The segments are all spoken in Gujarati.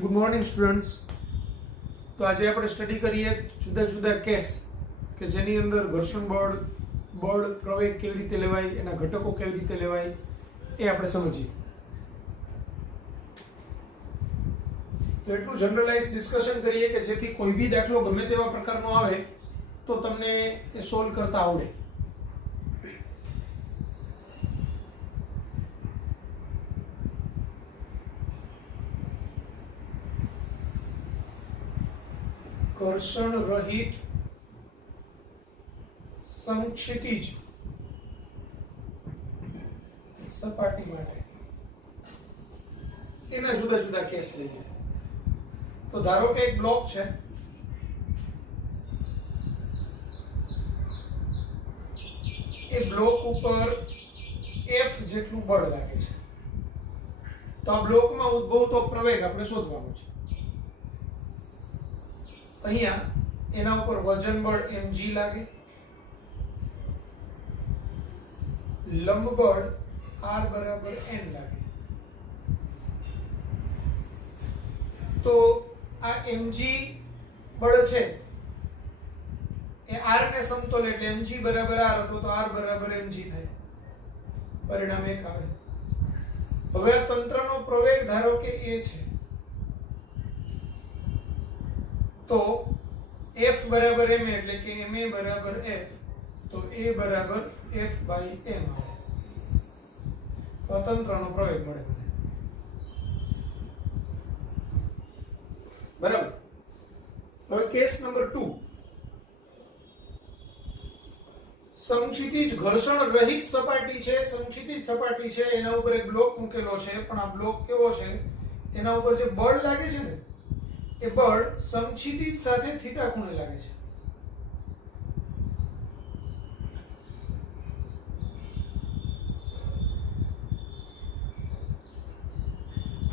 Good morning students. તો આજે આપણે સ્ટડી કરીએ જુદા જુદા કેસ કે જેની અંદર ઘર્ષણ બળ પ્રવેગ કેવી રીતે લેવાય, એના ઘટકો કેવી રીતે લેવાય એ આપણે સમજીએ. તો એટલું જનરલાઇઝ ડિસ્કશન કરીએ કે જેથી કોઈ બી દાખલો ગમે તેવા પ્રકારનો આવે તો તમને એ સોલ્વ કરતા આવડે. ઘર્ષણ રહિત સમક્ષિતિજ સપાટી માટે એના જુદા જુદા કેસ લઈએ. તો ધારો કે એક બ્લોક છે, એ બ્લોક ઉપર F જેટલું બળ લાગે છે. તો આ બ્લોકમાં ઉદ્ભવતો પ્રવેગ આપણે શોધવાનો છે. અહીંયા એના ઉપર વજન બળ mg લાગે, લંબ બળ r બરાબર n લાગે. તો આ mg બળ છે એ r ને સમતોલ એટલે mg બરાબર r હતો તો r બરાબર mg થાય. પરિણામ એક આવે. હવે આ તંત્રનો પ્રવેગ ધારો કે a છે, તો F બરાબર ma એટલે કે ma બરાબર F, તો a બરાબર F બાય m આવે. તો તંત્રનો પ્રવેગ મળે મને. બરાબર. હવે કેસ નંબર 2, સમક્ષિતિજ ઘર્ષણ રહિત સપાટી છે. સમક્ષિતિજ સપાટી છે, એના ઉપર એક બ્લોક મૂકેલો છે, પણ આ બ્લોક કેવો છે, એના ઉપર જે બળ લાગે છે ને એ બળ સમક્ષિતિજ સાથે થીટા ખૂણે લાગે છે.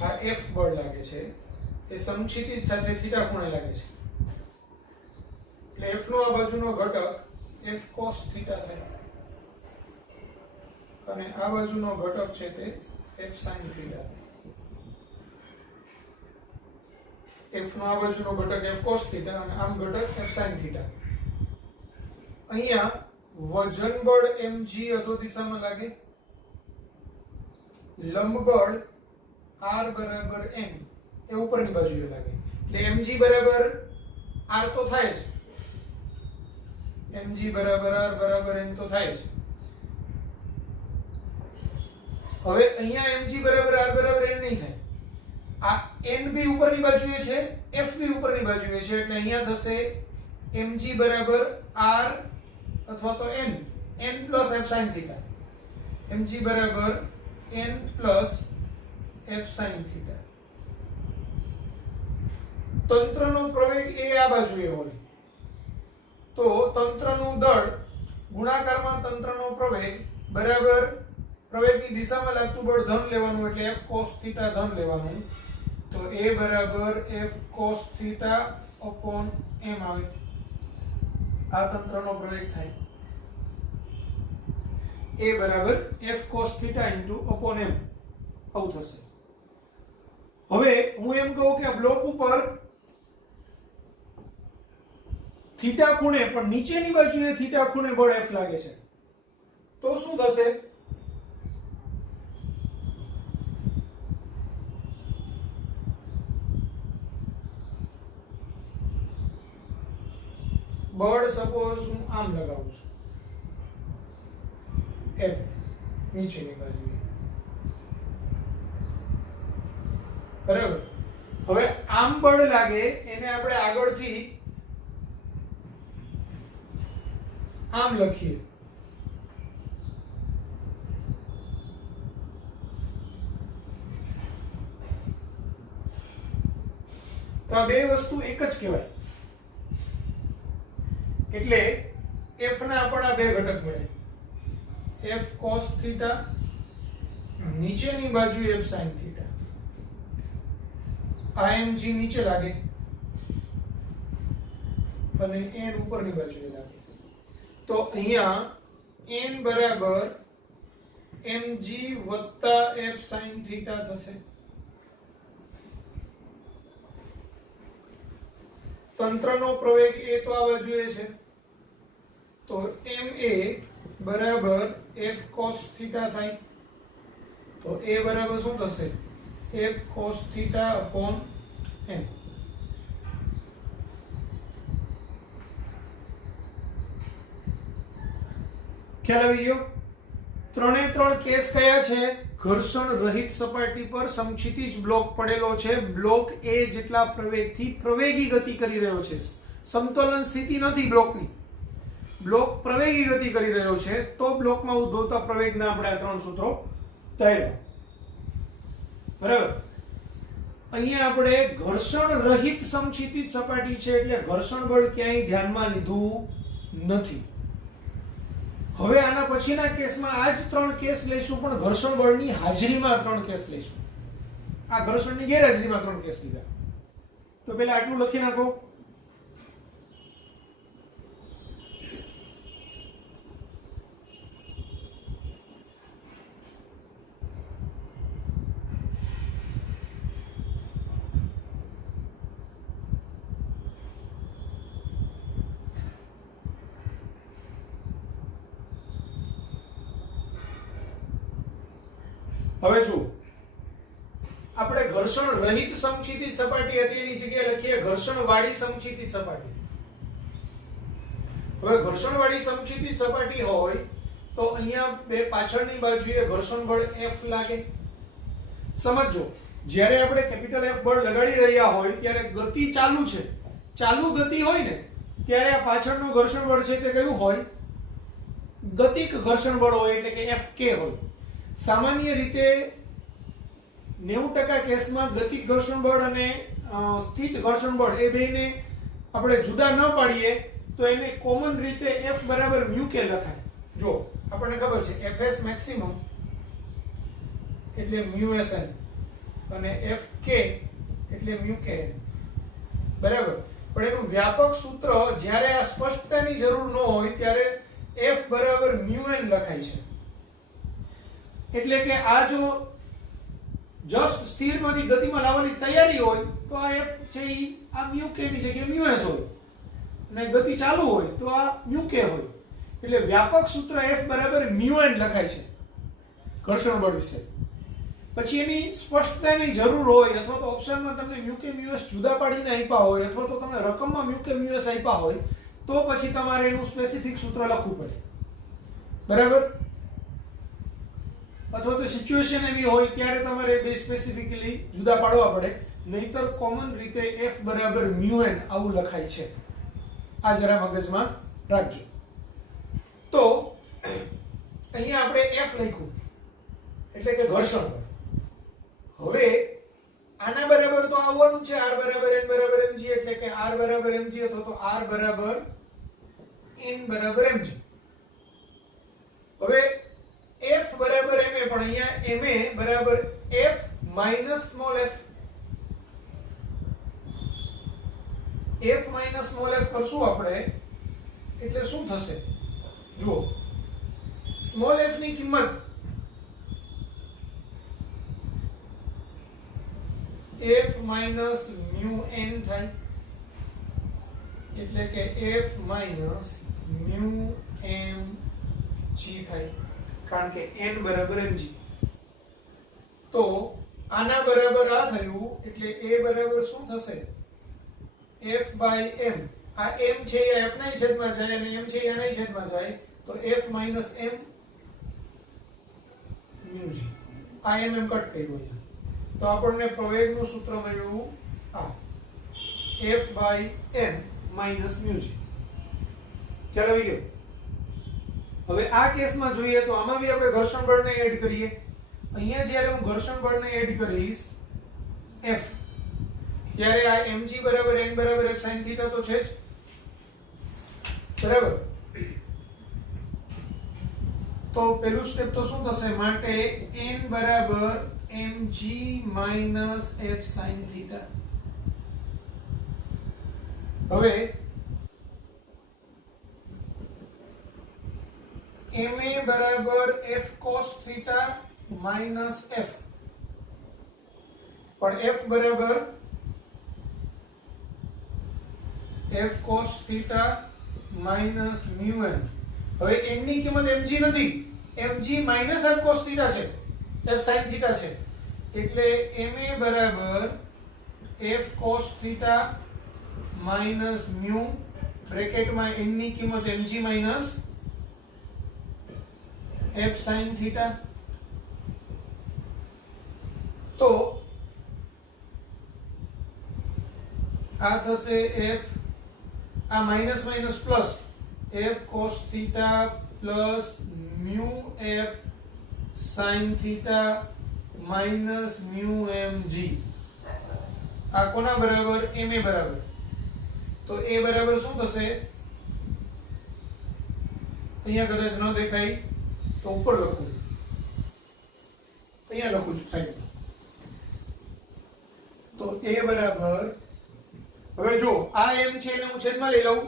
આ F બળ લાગે છે એ સમક્ષિતિજ સાથે થીટા ખૂણે લાગે છે. એટલે F નો આ બાજુનો ઘટક F cos થીટા થાય અને આ બાજુનો ઘટક છે તે F sin થીટા થાય. F નો આ બાજુનો ઘટક F cos થીટા અને આમ ઘટક F sin થીટા. અહીંયા વજન બળ mg અધો દિશામાં લાગે, લંબ બળ r બરાબર n એ ઉપરની બાજુએ લાગે. એટલે mg બરાબર r તો થાય જ, mg બરાબર r બરાબર n તો થાય જ. હવે અહીંયા mg બરાબર r બરાબર n નહીં થાય. આ n બી ઉપરની બાજુએ છે, f બી ઉપરની બાજુએ છે, એટલે અહીંયા થશે mg બરાબર r અથવા તો n plus f sin theta. mg બરાબર n plus f sin theta. તંત્રનો પ્રવેગ એ આ બાજુએ હોય તો તંત્રનું દળ ગુણાકારમાં તંત્રનો પ્રવેગ બરાબર પ્રવેગની દિશામાં લાગતું બળ ધન લેવાનું, એટલે f cos થીટા ધન લેવાનું. તો a બરાબર f cos theta upon m આવે. આ તંત્રનો પ્રવેગ થાય. a બરાબર f cos theta upon m આવું થશે. હવે હું એમ કહું કે આ બ્લોક ઉપર થીટા ખૂણે પણ નીચેની બાજુએ થીટા ખૂણે બળ f લાગે છે, તો શું થશે? બળ સપોઝ હું આમ લગાવું છું, F નીચેની બાજુએ, બરાબર. હવે આમ બળ લાગે એને આપણે આગળથી આમ લખીએ. તો આ બે વસ્તુ એક જ કહેવાય. એટલે F ના આપણને બે ઘટક મળે, f cos થીટા, નીચેની બાજુ f sin થીટા. આ mg નીચે લાગે અને n ઉપરની બાજુએ લાગે. તો અહીંયા n બરાબર mg વત્તા f sin થીટા થશે. તંત્રનો પ્રવેગ એ તો આ બાજુએ છે, તો ma બરાબર f cos થીટા થાય. તો a બરાબર શું થશે? f cos theta upon m. ખ્યાલ આવી ગયો? ત્રણે ત્રણ કેસ કયા છે? ઘર્ષણ રહિત સપાટી પર સમક્ષિતિજ બ્લોક પડેલો છે. બ્લોક એ જેટલા પ્રવેગથી પ્રવેગી ગતિ કરી રહ્યો છે. સમતોલન સ્થિતિ નથી બ્લોકની. બ્લોક પ્રવેગી ગતિ કરી રહ્યો છે, તો બ્લોકમાં ઉદ્ભવતા પ્રવેગના આપણે આ ત્રણ સૂત્રો તૈયાર. બરાબર. અહીંયા આપણે ઘર્ષણ રહિત સમક્ષિતિજ સપાટી છે એટલે ઘર્ષણ બળ ક્યાંય ધ્યાનમાં લીધું નથી. હવે આના પછીના કેસમાં આ જ ત્રણ કેસ લઈશું, પણ ઘર્ષણ બળની હાજરીમાં ત્રણ કેસ લઈશું. આ ઘર્ષણની ગેરહાજરીમાં ત્રણ કેસ લીધા. તો પહેલા આટલું લખી નાખો. હવે જો આપણે ઘર્ષણ રહિત સમક્ષિતિજ સપાટી હતી એની જગ્યાએ લખીએ ઘર્ષણ વાળી સમક્ષિતિજ સપાટી. હવે ઘર્ષણ વાળી સમક્ષિતિજ સપાટી હોય તો અહીંયા બે પાછળની બાજુએ ઘર્ષણ બળ F લાગે. સમજો, જ્યારે આપણે કેપિટલ F બળ લગાડી રહ્યા હોય ત્યારે ગતિ ચાલુ છે. ચાલુ ગતિ હોય ને ત્યારે આ પાછળનું ઘર્ષણ બળ છે તે કયું હોય? ગતિક ઘર્ષણ બળ હોય, એટલે કે Fk હોય. સામાન્ય રીતે 90% કેસમાં ગતિક ઘર્ષણ બળ અને સ્થિત ઘર્ષણ બળ એ બેને આપણે જુદા ન પાડીએ તો એને કોમન રીતે F બરાબર μk લખાય. જો આપણને ખબર છે Fs મેક્સિમમ એટલે μsn અને Fk એટલે μk. બરાબર. પણ એનું વ્યાપક સૂત્ર જ્યારે આ સ્પષ્ટતાની જરૂર ન હોય ત્યારે F બરાબર μn લખાય છે. એટલે કે આ જો જસ્ટ સ્થિરમાંથી ગતિમાં લાવવાની તૈયારી હોય તો આ F છે આ μk ની જગ્યાએ μs હોય, અને ગતિ ચાલુ હોય તો આ μk હોય. એટલે વ્યાપક સૂત્ર F બરાબર μn લખાય છે ઘર્ષણ બળ વિશે. પછી એની સ્પષ્ટતાની જરૂર હોય અથવા તો ઓપ્શનમાં તમને μk μs જુદા પાડીને આપ્યા હોય અથવા તો તમને રકમમાં μk μs આપ્યા હોય તો પછી તમારે એનું સ્પેસિફિક સૂત્ર લખવું પડે. બરાબર. અથવા તો સિચ્યુએશન એવી હોય ત્યારે તમારે બે સ્પેસિફિકલી જુદા પાડવા પડે, નહીતર કોમન રીતે F બરાબર μn આવું લખાય છે. આ જરા મગજમાં રાખજો. તો અહીંયા આપણે F લખ્યું એટલે કે ઘર્ષણ બળ. હવે આના બરાબર તો આવવાનું છે r બરાબર n બરાબર mg, એટલે કે r બરાબર mg અથવા તો r બરાબર n બરાબર mg. હવે F બરાબર ma, પણ અહીંયા ma બરાબર F minus small f. F minus small f કરશું આપણે એટલે શું થશે? જુઓ, સ્મોલ f ની કિંમત F માઈનસ મ્યુ n થાય, એટલે કે F minus mu m g થાય, કારણ કે n બરાબર mg. તો આના બરાબર આ થયું એટલે a બરાબર શું થશે? F by m. આ m છે એ f ના છેદમાં જાય અને m છે એ ના છેદમાં જાય, તો F minus m mu g. આ m કટ કર્યું છે તો આપણને પ્રવેગનું સૂત્ર મળ્યું આ F by m minus mu g. ચાલો આવી ગયો. હવે આ કેસમાં જોઈએ તો આમાં બી આપણે ઘર્ષણ બળને એડ કરીએ. અહીંયા જ્યારે હું ઘર્ષણ બળને એડ કરીશ F, ત્યારે આ mg બરાબર n બરાબર f sin θ તો છે જ. બરાબર. તો પેલું સ્ટેપ તો શું થશે માટે n બરાબર mg minus f sin theta. હવે ma બરાબર f cos theta minus f, પણ f બરાબર f cos theta minus mu n. હવે n ની કિંમત mg નથી, mg minus f cos theta છે, f sin થીટા છે, એટલે ma બરાબર f cos theta minus mu બ્રેકેટમાં n ની કિંમત mg minus f sin theta. તો આ થશે f, આ minus minus plus f cos theta plus mu f sin theta minus mu mg. આ કોના બરાબર ma બરાબર. તો a બરાબર શું થશે, અહીંયા કદાચ ન દેખાય તો ઉપર લખું, અહીંયા લખું છું સાઈડ. તો a બરાબર, હવે જો આ m છે એને હું છેદમાં લઈ લઉં,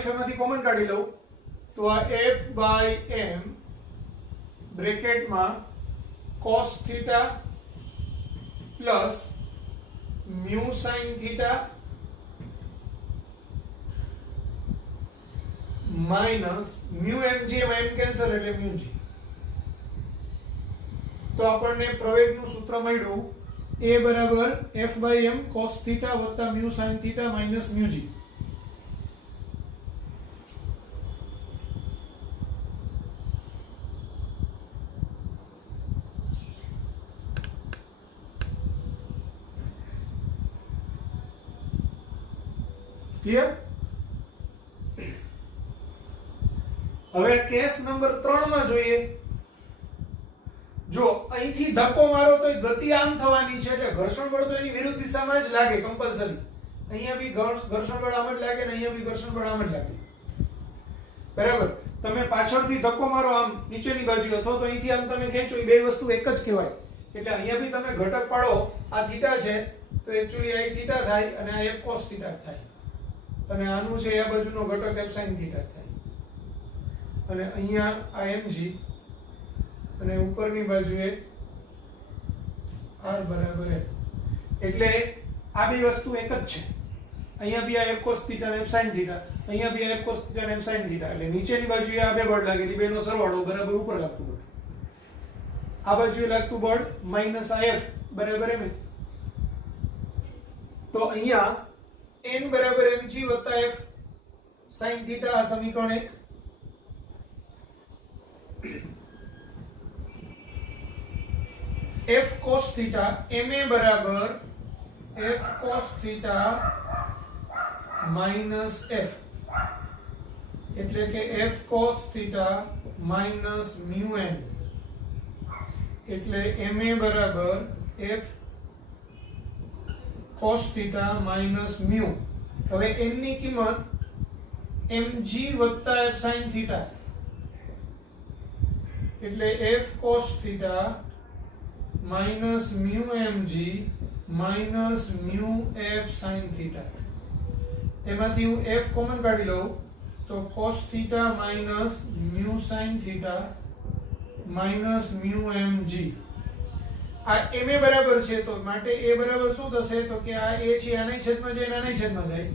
f એમાંથી કોમન કાઢી લઉં, તો આ f બાય m બ્રેકેટમાં cos theta plus mu sin theta minus mu mg, એમાં m કેન્સલ એટલે mu g. તો આપણને પ્રવેગનું સૂત્ર મળ્યું a બરાબર f by m cos theta વત્તા mu sin theta minus mu g. Clear? હવે કેસ નંબર 3 માં જોઈએ. જો અહીંથી ધક્કો મારો તો ગતિ આમ થવાની છે, એટલે ઘર્ષણ બળ તો એની વિરુદ્ધ દિશામાં જ લાગે કમ્પલસરી. અહીંયા બી ઘર્ષણ બળ આમ જ લાગે ને અહીંયા બી ઘર્ષણ બળ આમ જ લાગે. બરાબર? તમે પાછળથી ધક્કો મારો આમ નીચેની બાજુ અથવા તો અહીંથી આમ તમે ખેંચો, એ બે વસ્તુ એક જ કહેવાય. એટલે અહીંયા બી તમે ઘટક પાડો, આ થીટા છે તો એક્ચ્યુઅલી આ થીટા થાય અને આ f cos થીટા થાય, અને આનું છે આ બાજુનો ઘટક f sin થીટા થાય, અને અહીંયા આ mg, અને ઉપરની બાજુએ r બરાબર m. એટલે આ બે વસ્તુ એક જ છે. અહીંયા બી આ f cos થીટા અને f sin થીટા, અહીંયા બી આ f cos થીટા અને f sin થીટા, એટલે નીચેની બાજુએ આ બે બળ લાગે, એટલે બેનો સરવાળો બરાબર ઉપર લાગતું બળ. આ બાજુએ લાગતું બળ માઈનસ આ f બરાબર m. તો અહીંયા n બરાબર mg વત્તા f sin થીટા, આ સમીકરણ 1. f cos થીટા ma બરાબર f cos theta minus f, એટલે કે f cos theta minus mu n, એટલે ma બરાબર f cos theta minus mu. હવે n ની કિંમત mg વત્તા f sin થીટા, એટલે f cos theta minus mu mg minus mu f sin theta. એમાંથી હું f કોમન કાઢી લઉં તો cos theta minus mu sin theta minus mu mg. આ ma બરાબર છે, તો માટે a બરાબર શું થશે, તો કે આ a છે આના છેદમાં જાય, આના છેદમાં જાય,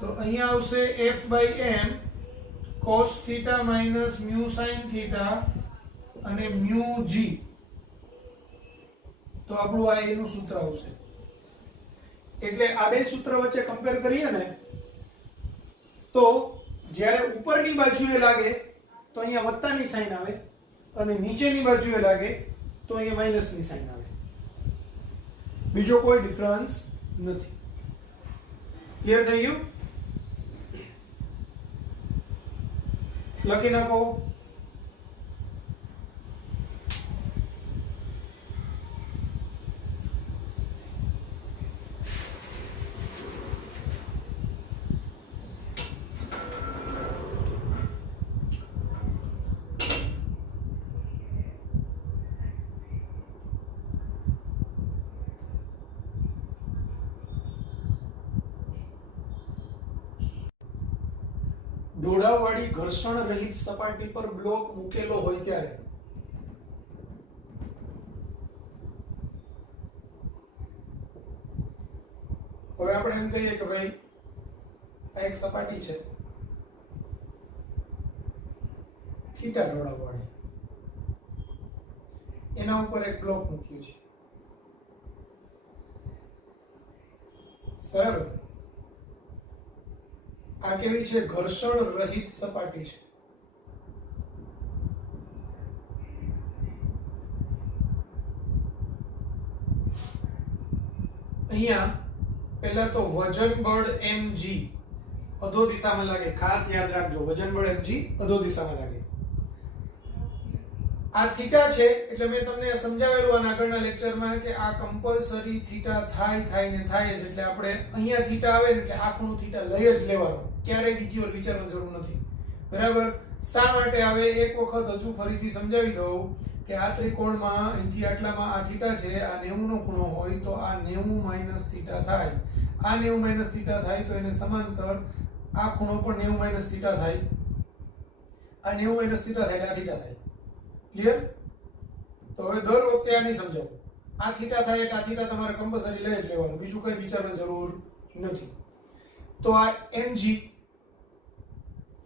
તો અહીંયા આવશે f by m cos theta minus mu sin theta અને mu g. તો આપણું આ એનું સૂત્ર આવશે. એટલે આ બે સૂત્ર વચ્ચે કમ્પેર કરીએ ને, તો જ્યારે ઉપરની બાજુએ લાગે તો અહીંયા વત્તાની સાઈન આવે, અને નીચેની બાજુએ લાગે તો અહીંયા માઈનસની સાઈન આવે. બીજો કોઈ ડિફરન્સ નથી. ક્લિયર થઈ ગયું? લખી નાખો. ઢોળાવવાળી ઘર્ષણ રહિત સપાટી પર બ્લોક મૂકેલો હોય ત્યારે હવે આપણે એમ કહીએ કે ભાઈ આ એક સપાટી છે થીટા ઢોળાવવાળી, એના ઉપર એક બ્લોક મૂક્યું છે, બરાબર? આ કેવી છે? ઘર્ષણ રહિત સપાટી છે. અહીંયા પહેલા તો વજન બળ mg અધો દિશામાં લાગે, ખાસ યાદ રાખજો, વજન બળ mg અધો દિશામાં લાગે. આ થીટા છે એટલે મેં તમને સમજાવેલું આ આગળના લેક્ચરમાં કે આ કમ્પલસરી થીટા થાય ને થાય જ, એટલે આપણે અહીંયા થીટા આવે ને એટલે આ ખૂણો થીટા લઈ જ લેવાનો, ક્યારેય બીજી વાર વિચારવાની જરૂર નથી, બરાબર? શા માટે આવે એક વખત હજુ ફરીથી સમજાવી દઉં કે આ ત્રિકોણમાં અહીંથી આટલામાં આ થીટા છે, આ 90 નો ખૂણો હોય તો આ 90 માઈનસ થીટા થાય, આ 90 માઈનસ થીટા થાય તો એને સમાંતર આ ખૂણો પણ 90 માઈનસ થીટા થાય, આ 90 માઈનસ થીટા થાય એટલે આ થીટા થાય. ક્લિયર? તો હવે દર વખતે આ નહીં સમજાવું, આ થીટા થાય એટલે આ થીટા તમારે કમ્પલસરી લઈ જ લેવાનું, બીજું કઈ વિચારવાની જરૂર નથી. તો આ mg,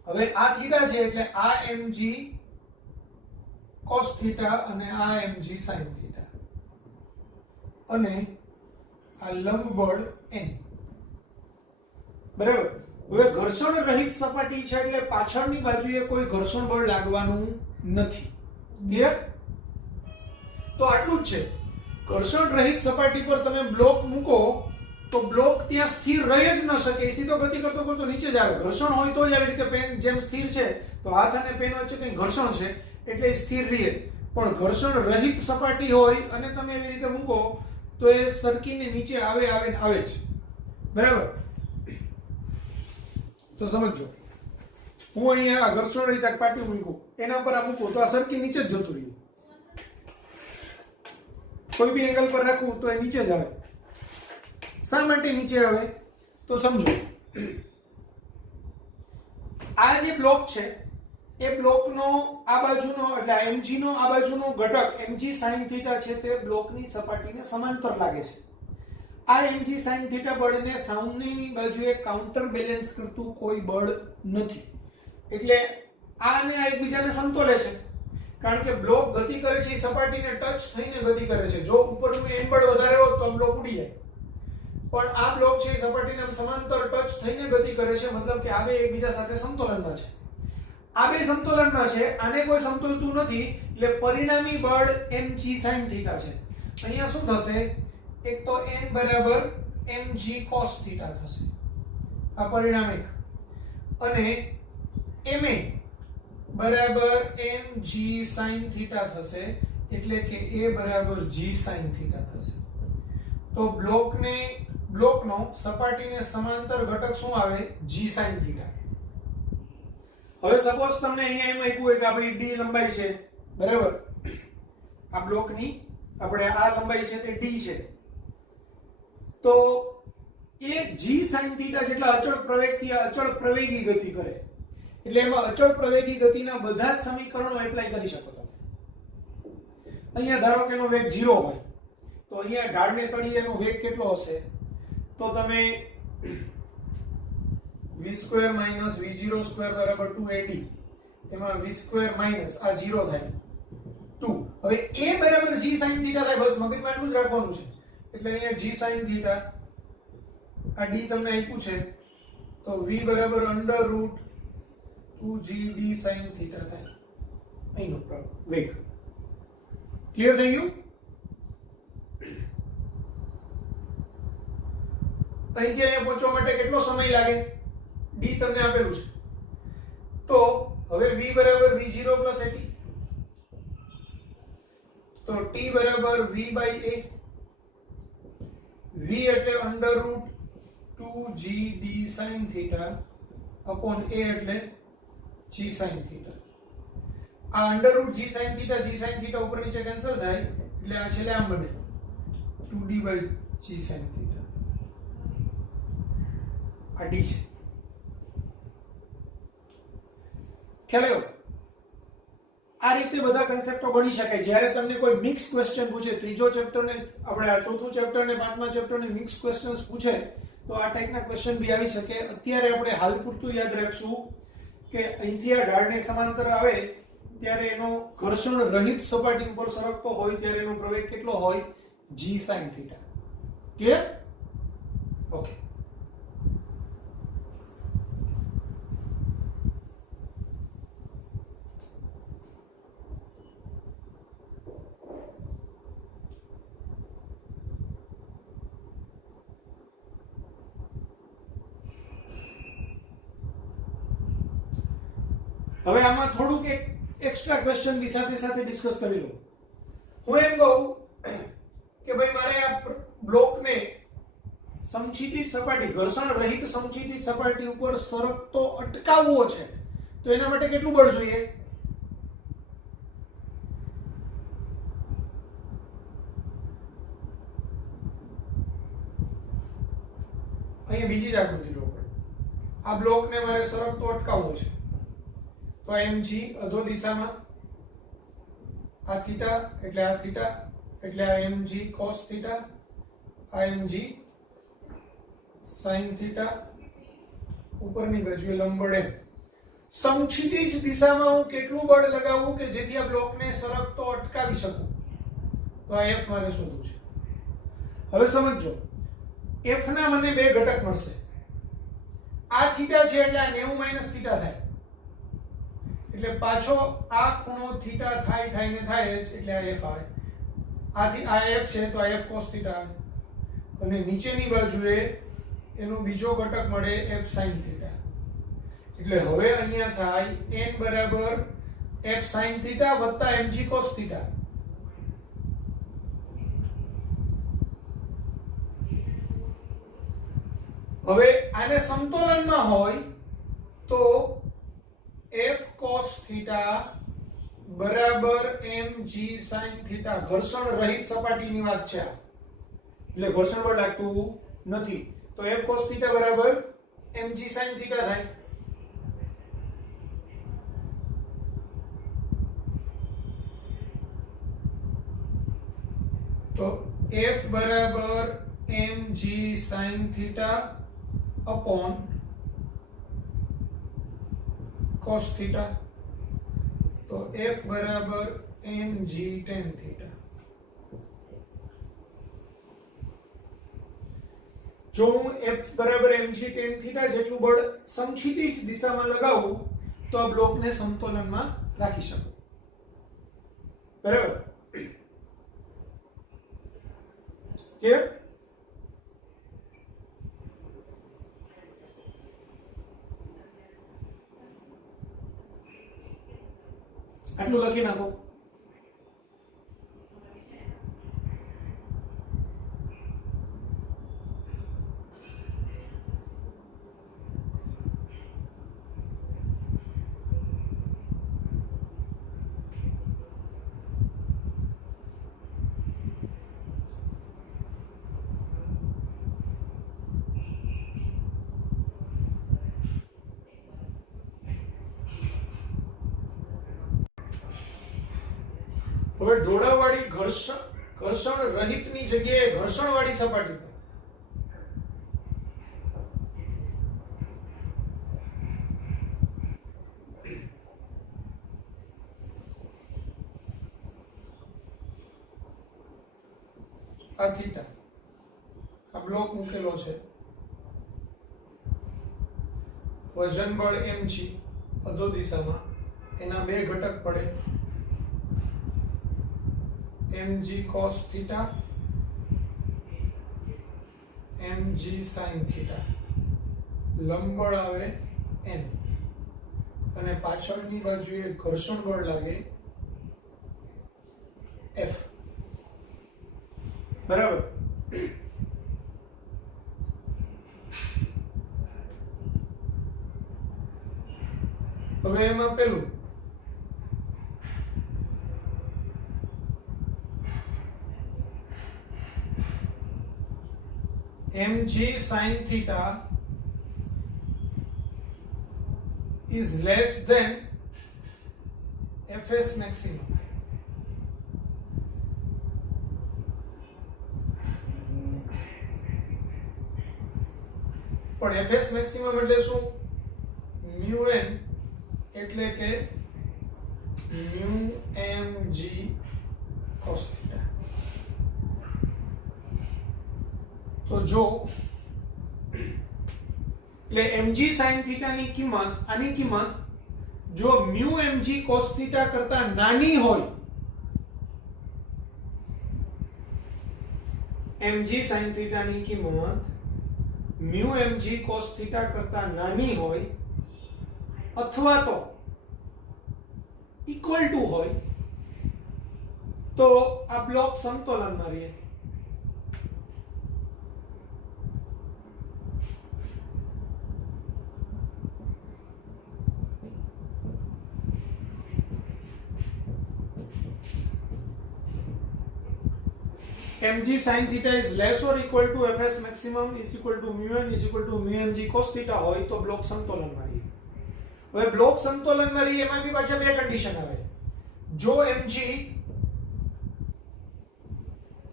હવે આ થીટા છે એટલે આ mg cos થીટા અને આ mg sin થીટા, અને આ લંબ બળ n, બરાબર? હવે ઘર્ષણ રહિત સપાટી છે એટલે પાછળની બાજુએ કોઈ ઘર્ષણ બળ લાગવાનું નથી. ક્લિયર? તો આટલું જ છે. ઘર્ષણ રહિત સપાટી પર તમે બ્લોક મૂકો તો બ્લોક ત્યાં સ્થિર રહી જ ન શકે, સીધો ગતિ કરતો કરતો નીચે જ આવે. ઘર્ષણ હોય તો જ આવી રીતે પેન જેમ સ્થિર છે તો હાથ અને પેન વચ્ચે કંઈ ઘર્ષણ છે એટલે એ સ્થિર રહે, પણ ઘર્ષણ રહિત સપાટી હોય અને તમે એવી રીતે મૂકો તો એ સરકીને નીચે આવે જ, બરાબર? તો સમજો, હું અહીંયા ઘર્ષણ રહિત પાટિયું મૂક્યું, એના પર આ મૂકું તો આ સરકી નીચે જ જતું રહ્યું, કોઈ બી એંગલ પર રાખવું તો એ નીચે જ આવે. શા માટે નીચે આવે? તો સમજો, આ જે બ્લોક છે એ બ્લોકનો આ બાજુનો એટલે mg નો આ બાજુનો ઘટક mg sin થીટા છે તે બ્લોકની સપાટીને સમાંતર લાગે છે. આ mg sin થીટા બળને સામેની બાજુએ કાઉન્ટર બેલેન્સ કરતું કોઈ બળ નથી, એટલે આ અને આ એકબીજાને સમતોલે છે, કારણ કે બ્લોક ગતિ કરે છે એ સપાટીને ટચ થઈને ગતિ કરે છે. જો ઉપરનું m બળ વધારે હોત તો બ્લોક ઉડી જાય, પણ આ બ્લોક છે એ સપાટીને સમાંતર ટચ થઈને ગતિ કરે છે, મતલબ કે આ બે એકબીજા સાથે સમતોલનમાં છે. આ બે સમતોલનમાં છે, આને કોઈ સમતોલતું નથી, એટલે પરિણામી બળ mg sin થીટા છે. અહીંયા શું થશે? એક તો n બરાબર mg cos થીટા થશે, આ પરિણામ એક, અને ma બરાબર mg sin થીટા થશે, એટલે કે a બરાબર g sin થીટા થશે. તો બ્લોકનો સપાટીને સમાંતર ઘટક શું આવે? g sin theta. હવે સપોઝ તમને અહીંયા એમ આપ્યું હોય કે આપણી d લંબાઈ છે, બરાબર? આ બ્લોકની આપણે આ લંબાઈ છે તે d છે, તો એ g sin થીટા જેટલા અચળ પ્રવેગથી અચળ પ્રવેગી ગતિ કરે, એટલે એમાં અચળ પ્રવેગી ગતિના બધા જ સમીકરણો એપ્લાય કરી શકો તમે. અહીંયા ધારો કે એનો વેગ 0 હોય તો અહીંયા ઢાળને તળિયે એનો વેગ કેટલો હશે? તો તમે v² - v02 બરાબર 2ad, એમાં v² માઈનસ આ 0 થાય 2. હવે a બરાબર g sin થીટા થાય, બસ મગજમાં એટલું જ રાખવાનું છે. એટલે અહીંયા g sin થીટા, આ d તમને આપ્યું છે તો v બરાબર √2gd sin થીટા થાય, અહીંનો વેગ. ક્લિયર થઈ ગયું? અહીંથી અહીંયા પહોંચવા માટે કેટલો સમય લાગે? d તમને આપેલું છે, તો હવે v બરાબર v0 + at, તો t બરાબર v/a, v એટલે √2gd sin theta upon a એટલે g sin થીટા. આ √g sin થીટા ઉપર નીચે કેન્સલ થાય એટલે આ છેલ્લે આમ બને 2d/g sin થીટા. આ d છે, ખ્યાલ આવ્યો? આ રીતે બધા કન્સેપ્ટો ગણી શકાય. જ્યારે તમને કોઈ મિક્સ ક્વેશ્ચન પૂછે, ત્રીજો ચેપ્ટર ને આપણે આ ચોથું ચેપ્ટર ને પાંચમા ચેપ્ટર ને મિક્સ ક્વેશ્ચન્સ પૂછે તો આ ટાઈપના ક્વેશ્ચન બી આવી શકે. અત્યારે આપણે હાલ પૂરતું યાદ રાખશું કે અહીંથી આ ઢાળને સમાંતર આવે ત્યારે એનો ઘર્ષણ રહિત સપાટી ઉપર સરકતો હોય ત્યારે એનો પ્રવેગ કેટલો હોય? g sin θ. ક્લિયર? ઓકે. હવે આમાં થોડુંક એક એક્સ્ટ્રા ક્વેશ્ચન બી સાથે સાથે ડિસ્કસ કરી લો. હું એમ કહું કે ભાઈ મારે આ બ્લોકને સમછિતિત સપાટી, ઘર્ષણ રહિત સમછિતિત સપાટી ઉપર સરકતો અટકાવવો છે તો એના માટે કેટલું બળ જોઈએ? અહીંયા બીજી જ આકૃતિ લો. આ બ્લોકને મારે સરકતો અટકાવવો છે તો mg અધો દિશામાં, આ થીટા એટલે આ થીટા એટલે આ mg cos થીટા, આ mg sin થીટા, ઉપરની બાજુએ લંબ બળ m. સમક્ષિતિજ દિશામાં હું કેટલું બળ લગાવું કે જેથી આ બ્લોકને સરકતો અટકાવી શકું? તો આ f મારે શોધવું છે. હવે સમજો, f ના મને બે ઘટક મળશે. આ થીટા છે એટલે આ 90 માઈનસ થીટા થાય એટલે પાછો આ ખૂણો થીટા થાય ને થાય જ એટલે આ f આવે. આથી આ f છે તો આ f cos થીટા આવે અને નીચેની બાજુએ એનો બીજો ઘટક મળે f sin થીટા. એટલે હવે અહીંયા થાય n બરાબર f sin થીટા વત્તા mg cos થીટા. હવે આને સમતોલનમાં હોય તો f cos થીટા બરાબર mg sin થીટા. ઘર્ષણ રહિત સપાટીની વાત છે એટલે ઘર્ષણ બળ લાગતું નથી તો f cos થીટા બરાબર mg sin થીટા થાય. તો f બરાબર mg sin theta upon cos theta. તો f બરાબર mg tan થીટા. જો હું f બરાબર mg tan થીટા જેટલું બળ સમક્ષિતિજ દિશામાં લગાવું તો આ બ્લોકને સમતોલનમાં રાખી શકું. બરાબર? ક્લિયર? આટલું લખી નાખો. હવે ઢોળાવાળી ઘર્ષણ રહિતની જગ્યાએ ઘર્ષણવાળી સપાટી પર આ થીટા, આ બ્લોક મૂકેલો છે, વજન બળ mg અધો દિશામાં, એના બે ઘટક પડે mg cos theta, mg sin theta. લંબ બળ આવે n અને પાછળની બાજુએ ઘર્ષણ બળ લાગે f. બરાબર? હવે એમાં પેલું mg sin theta is less than fs maximum પણ fs maximum એટલે શું mu n એટલે કે mu mg cos theta તો જો એટલે mg sin theta ની કિંમત આની કિંમત જો mu mg cos theta કરતા નાની હોય mg sin theta ની કિંમત mu mg cos theta કરતા નાની હોય અથવા તો ઇક્વલ ટુ હોય તો આ બ્લોક સમતોલનમાં રહે mg sin theta is less or equal to fs maximum is equal to mu n is equal to mu mg cos theta હોય તો બ્લોક સમતોલનમાં રહે હવે બ્લોક સમતોલનમાં રહે એમાં બી પાછા બે કન્ડિશન આવે જો mg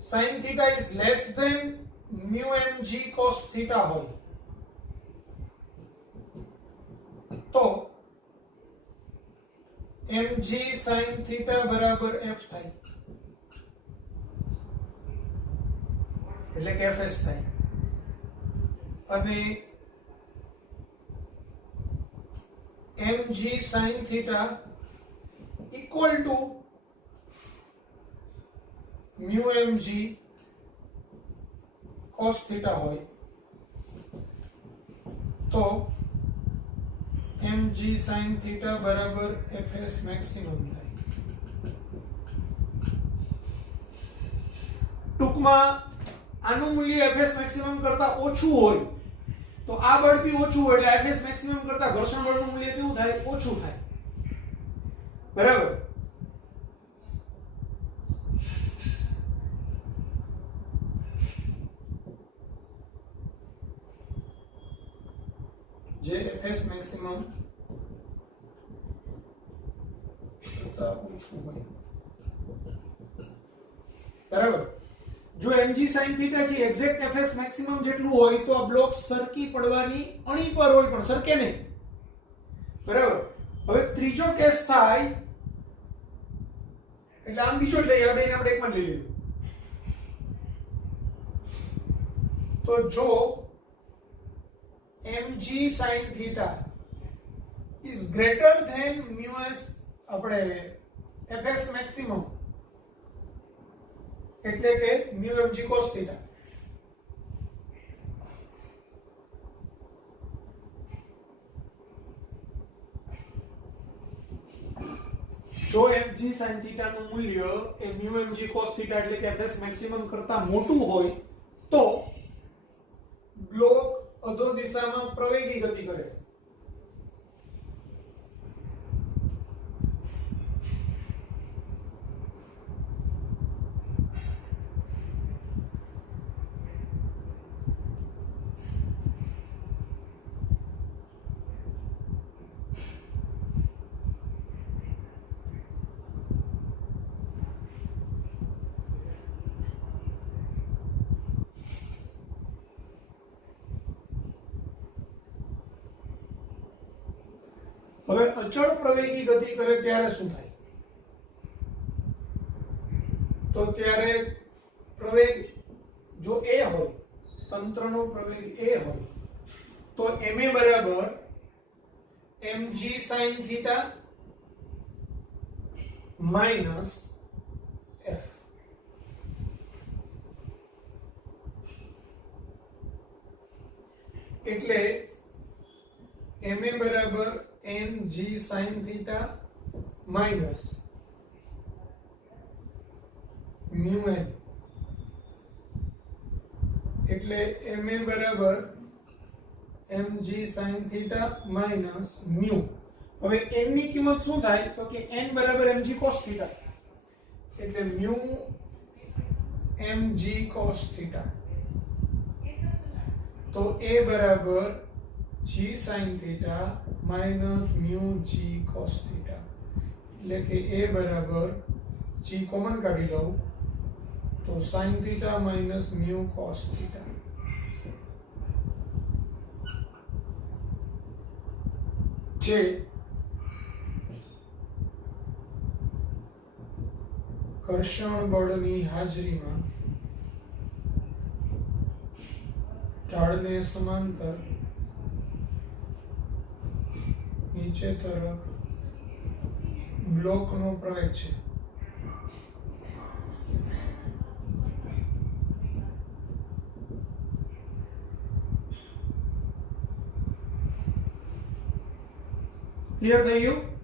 sin theta is less than mu mg cos theta હોય તો mg sin theta બરાબર f થાય એટલે કે fs થાય અને mg sin theta equal to mu mg cos theta હોય તો mg sin theta બરાબર fs maximum થાય ટૂંકમાં આનું મૂલ્ય fs maximum કરતા ઓછું હોય તો આ બળ બી ઓછું હોય એટલે fs maximum કરતા ઘર્ષણ બળનું મૂલ્ય કેવું થાય ઓછું થાય બરાબર જે fs maximum કરતા ઓછું હોય બરાબર જો mg sin theta જે એક્ઝેક્ટ fs maximum જેટલું હોય તો આ બ્લોક સરકી પડવાની અણી પર હોય પણ સરકે નહીં બરાબર હવે ત્રીજો કેસ થાય એટલે આમ બીજો લઈ આ બેને આપણે એકમાં લઈ લીધું તો જો mg sin theta is greater than mu s આપણે fs maximum એટલે કે mu mg cos theta જો mg sin theta નું મૂલ્ય એ mu mg cos theta એટલે કે fs maximum કરતા મોટું હોય તો બ્લોક અધો દિશામાં પ્રવેગી ગતિ કરે હવે અચળ પ્રવેગી ગતિ કરે ત્યારે શું થાય તો ત્યારે પ્રવેગ જો a હોય તંત્રનો પ્રવેગ a હોય તો ma બરાબર mg sin theta minus f એટલે ma બરાબર mg sin theta minus mu n એટલે ma બરાબર mg sin theta minus mu હવે n ની કિંમત શું થાય તો કે n બરાબર mg cos theta એટલે mu mg cos theta તો a બરાબર g sin theta minus mu g cos theta એટલે કે a બરાબર g કોમન કાઢી લઉં તો sin θ minus mu cos θ જે ઘર્ષણ બળની હાજરીમાં ઢાળને સમાંતર નીચે તરફ બ્લોકનો પ્રવેગ છે. ક્લિયર થઈ ગયું?